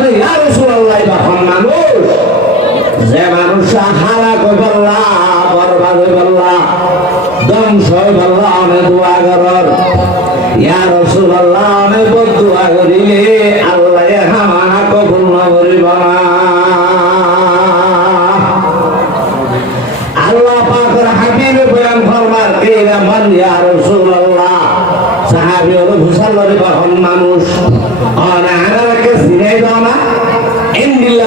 বলে ইয়া রাসূলুল্লাহ এখন মানুষ। যে মানুষ হারা কই বললা বরবাদ হই বললা ধ্বংস হই বললা অনেক দোয়া করর। ইয়া রাসূলুল্লাহ অনেক বদুয়া করিলে আল্লাহ হামা কবুল না করিব না। আল্লাহ পাকের হাবিবে বয়ান ফরমার কেরা মান, ইয়া রাসূলুল্লাহ? সাহাবী হলো মুসলমানের মানুষ আনারাকে সিনাই দাও না এন্ডিল্লা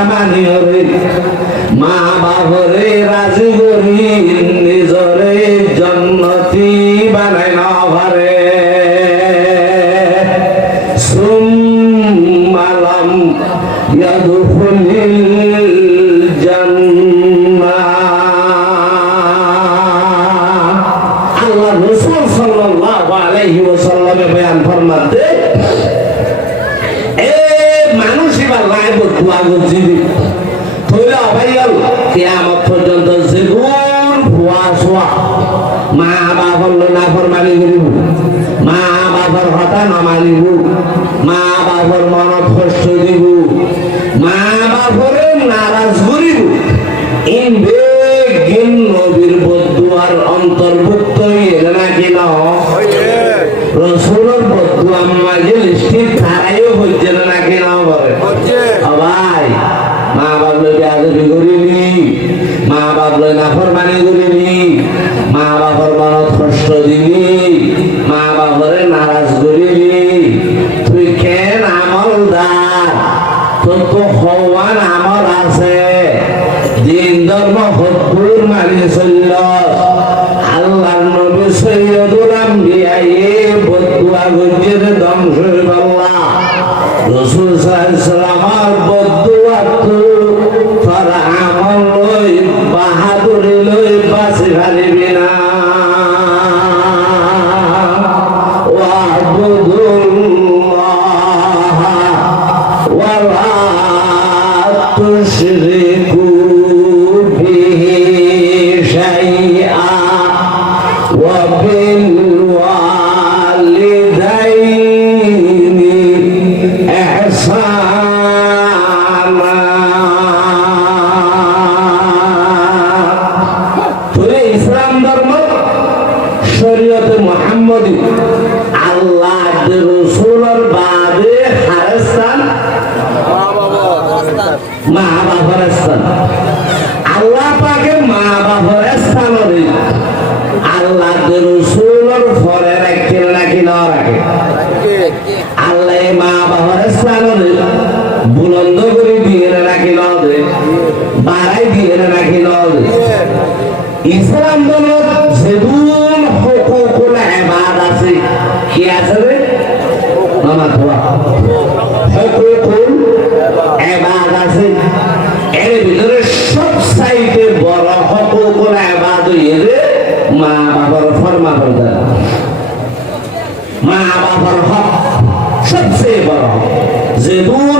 বাবার কথা মানিও রে মা বাবরে রাজি করি নিজরে জন্নতি বানাই না ঘরে। সুমালম ইয়াদুখুলিল জান্নাহ আল্লাহ রাসূল সাল্লাল্লাহু আলাইহি ওয়াসাল্লামে ইন নবীর বদুয়ার অন্তর্ভুক্ত এর নাকি না রসুলের বদুয়া মাঝে লিস্টি তারাইও হচ্ছে না নাকি না বলে ভাই মা বাবলে বেয়াদবি করিনি মা বাবলে নাফরমানি মা বাবার স্থান। আল্লাহ পাকে মা বাবার স্থান আল্লাহ রসুলের ফরে রাখতে নাকি না রাখে আল্লাহ মা বাবার স্থান বুলন্দ করে দিয়ে রাখি না বাড়াই দিয়ে রাখি না ইসলাম দলত যেদুন হুকুকুল ইবাদ আছে, কি আছে রে? মামা হুকুকুল ইবাদ আছে এর ভিতরে সব সাইডে বড় হুকুকুল ইবাদ হইরে মা বাবার ফরমা বর্দার মা বাবার হক সবচেয়ে বড় যে দূর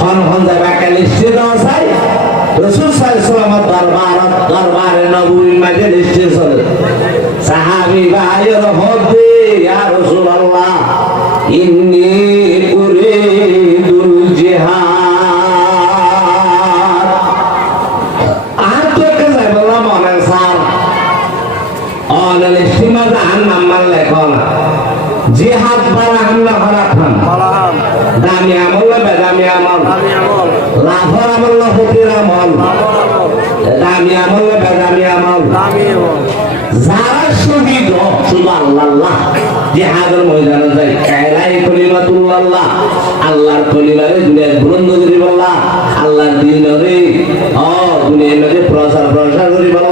খন যাইবা একটা লিস্টে দেওয়া চাই। রসুল সাল্লামের দরবার, দরবারে নবীর মাঝে লিস্টে চলে সাহাবি ভাইয়ের হতে ইয়া রাসূলুল্লাহ, ইন্নী শুধু আল্লাহ আল্লাহ জিহাদের ময়দানে যায় কায়লাই কলিমাতুল্লাহ। আল্লাহর কলিমারে দুনিয়ার বুলন্দ করি বললা আল্লাহর দিনরে, ও দুনিয়ার মাঝে প্রচার প্রসার করি বললা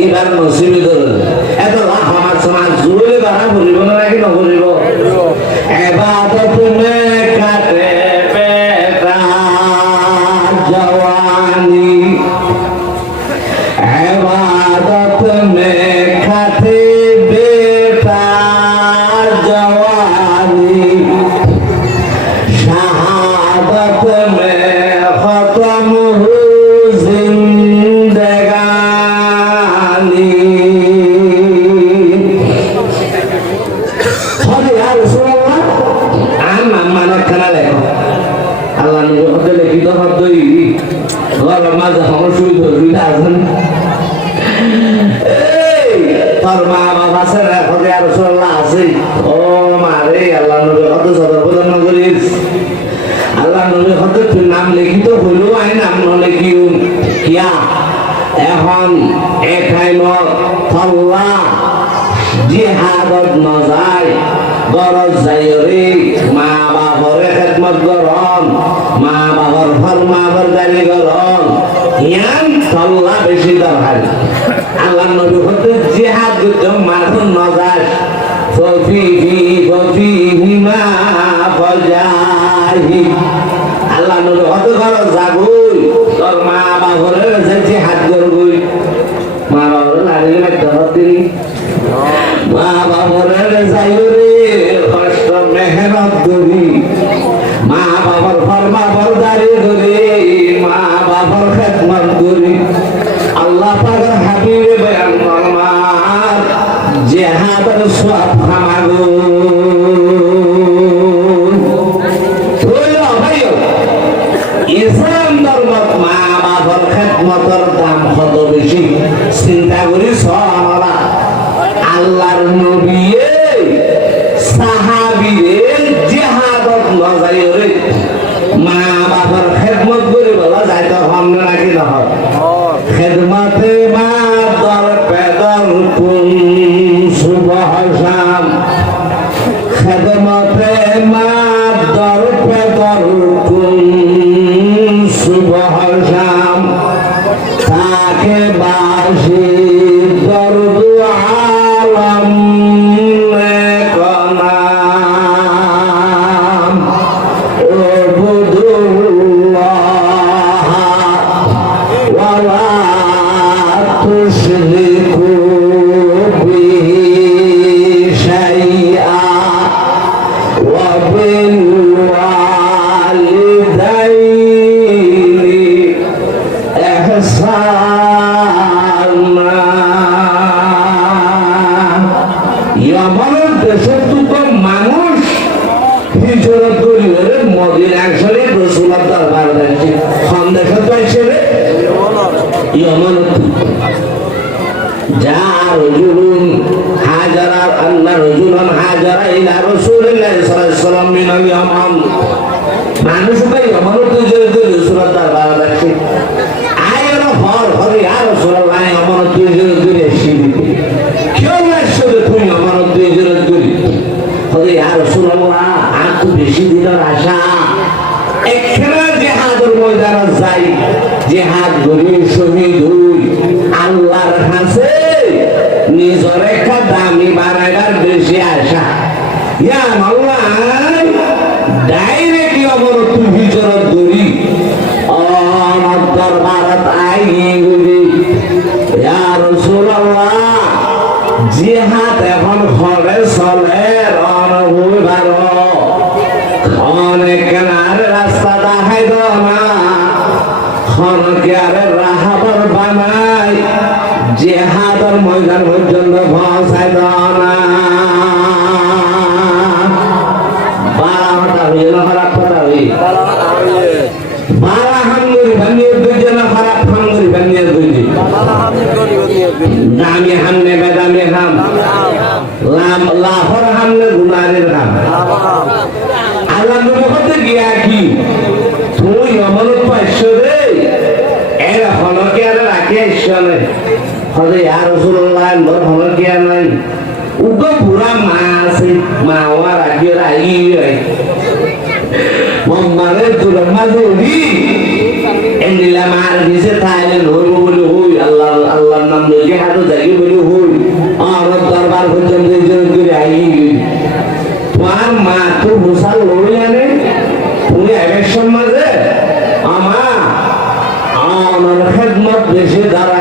এবার নসিবে ধরে এত লাভ আমার সমাজ জুড়ে বাড়া বলিব না নাকি এবার তো তুমি কাটে লিখিত শব্দই ঘর মাঝে আমার শুই ধরবি না আছেন। এই, তোর মা বাবা আছে না? হতে আর রাসূলুল্লাহ আছে। ও মারে আল্লাহ নবী হতে সদর প্রদান করিস। আল্লাহ নবী তুই নাম লিখিত হইল, আই নাম নলিখিও কিয়া? এখন এখাই থল্লা। জিহাদত নজায় গরজ যাইরে মা বাবরে খেদমত গরম, মা বাবার ফরমা বরদারি গরম। ইয়ান তল্লা বেশি দরকার। আল্লাহ নবী হতে জিহাদ যুদ্ধ মারুন নজায় ফফি ফি ফফি হিমা ফজাহি। আল্লাহ নবী হতে গরজ যাগুই তোর মা বাবরে আবার সব হামাগো ইসলাম ধর্মত মা বাবার খেদমতর দাম কত চিন্তা করি সব আল্লাহর নবী বানাইবার বেশি আশা। ইয়া আল্লাহ ডাইরেক্টলি আমার তুই হিজরত করি আমার দরবারত আই গরি ইয়া রাসূলুল্লাহ, জিহাদ এখন চলে জেহাদর ময়দান পর্যন্ত দাও না বারা হতা হইল খারাপ কথা হই বারা হাঙ্গুরি বানিয়ে দুইজন খারাপ হাঙ্গুরি বানিয়ে দুইজন দামি হামনে বেদামি হাম লাম লাফর হামনে গুনারের হাম আল্লাহ নবী হতে গিয়া কি তুই অমরত পাইছ রে এর হলকে আর রাখি আইস নে হলে ইয়া রাসূলুল্লাহ মোর হলকে আর নাই উগো পুরা মা আছে মা ওয়া রাখি রাই মম্মারে তুলে মাঝে উড়ি এন্ডিলা মার দিছে আল্লাহ আল্লাহর নাম লইকে হাতে যাই বলে হই আর দরবার পর্যন্ত ইজ্জত করে আই তোমার মা তো মুসাল লই আনে তুমি ইলেকশন মাঝে আমা আমার খেদমত বেশি দরকার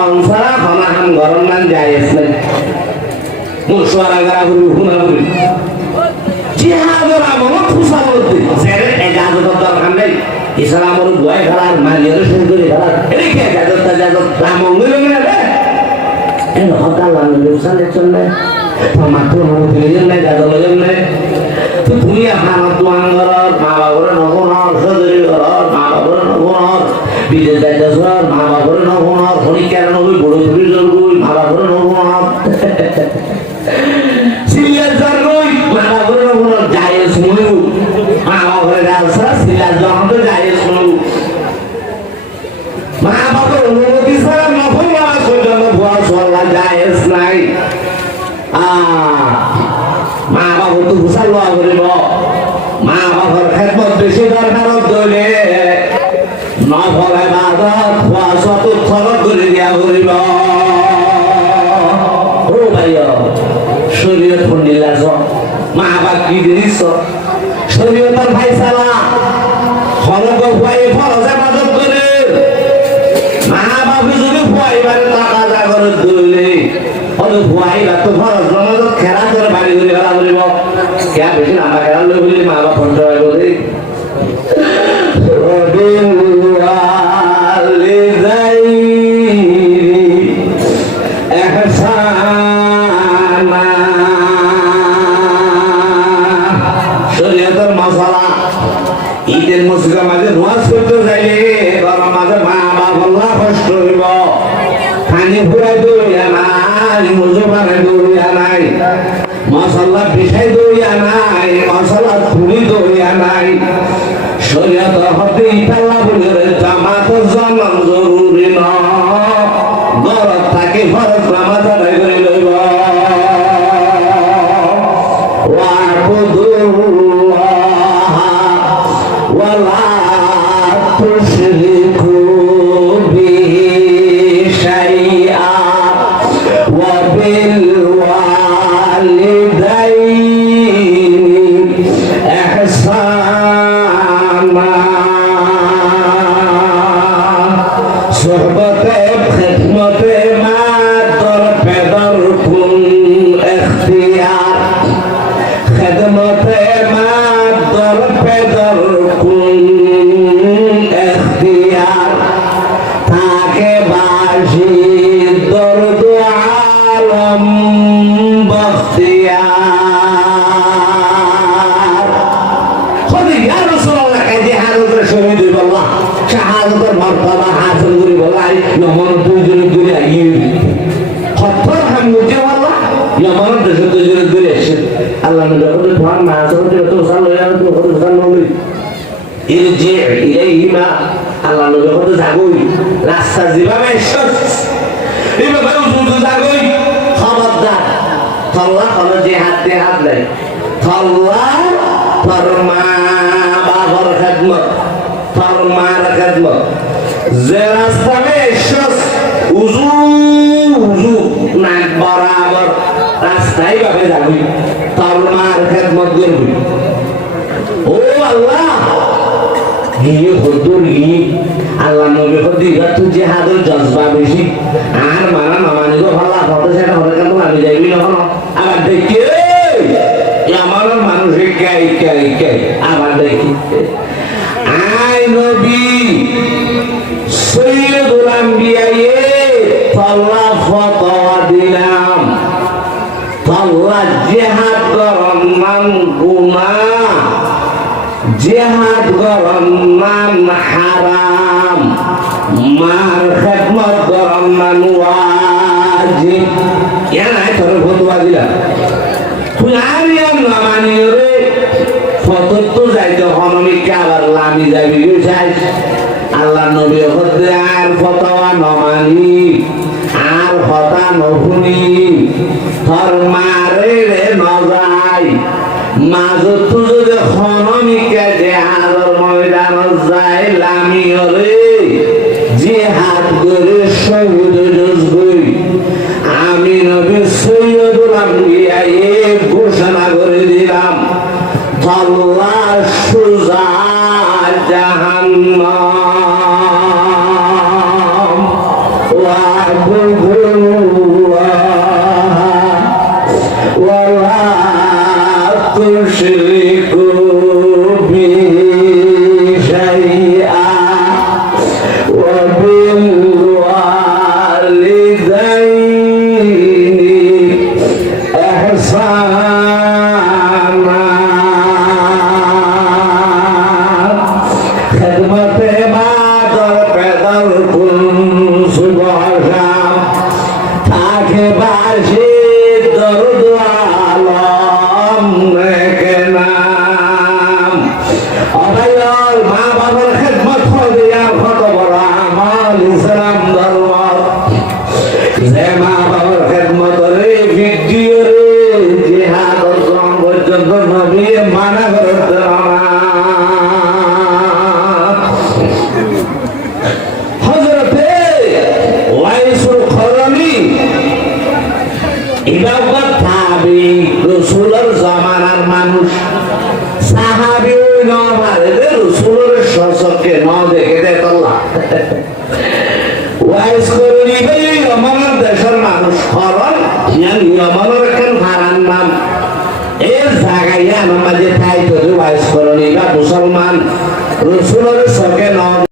ঘুষাল লংসারা হনা হাম গরম মান যায় নাই মুসওয়ারা গরা হলু হুনা হলু জিহাদের আমল ফুসা বলতে সেরে এজাজত দরকার নেই ইসলামের বয় খেলার মালিয়ার শুরু করে খেলার এদিকে এজাজত এজাজত রামঙ্গল মেলে রে এন হকাল লাঙ্গল উসান দেখছেন না? মাত্র মহিলের নাই গাজলের নাই তো তুমি আপনার দোয়ান ঘর মা বাবার নগুণর সদরি ঘর মা বাবার নগুণর বিদেশ যাইতেছর মা কি দিছ শরীয়তর ভাই চালা খরক খুৱাই ফরজে মাদত করে মা বাপে যদি খুৱাইবারে টাকা জাগরত দলে হয়তো খুৱাইবা তো ফরজ নমাজত খেরা করে বাড়ি করে খেদমতে মা দর পেদল। রাস্তা যেভাবে এইভাবে উজু যাগই খবরদার। তল্লা কোনো যে হাত দিয়ে হাত দেয়। তল্লা ফরমা বাবর খেদমত ফরমার খেদমত। যে রাস্তা এসছ উজু উজু, নাক বরাবর রাস্তায় ভাবে যাবি তরমার খেদমত করবি। ও আল্লাহ! গিয়ে হদুর গিয়ে আল্লাহ নবী হদি এবার তুই যে হাতের জজবা বেশি। আর মারা মামানি তো ভালো সেটা হতে কেন আমি যাইবি না আবার দেখি আমার মানুষের গাই গাই গাই আবার দেখি আই নবী সৈয়দুল আম্বিয়ায়ে পাল্লা ফতোয়া দিলাম পাল্লা জেহাদ গরম নাম গুনা জেহাদ নাম হারাম। মার খেদমত নাম ওয়াজিব ইয়ান আয় তোর ফতোয়া দিলাম তুই আর ইয়ান না মানি রে। ফতর তো যাইতে হনমিকে আবার লামি যাবি যাই। আল্লাহ নবী হতে আর ফতোয়া নমানি আর হতা নহুনি। থর মারে রে নজাই মাজত যদি হনমিকে যে হাজার ময়দান যায়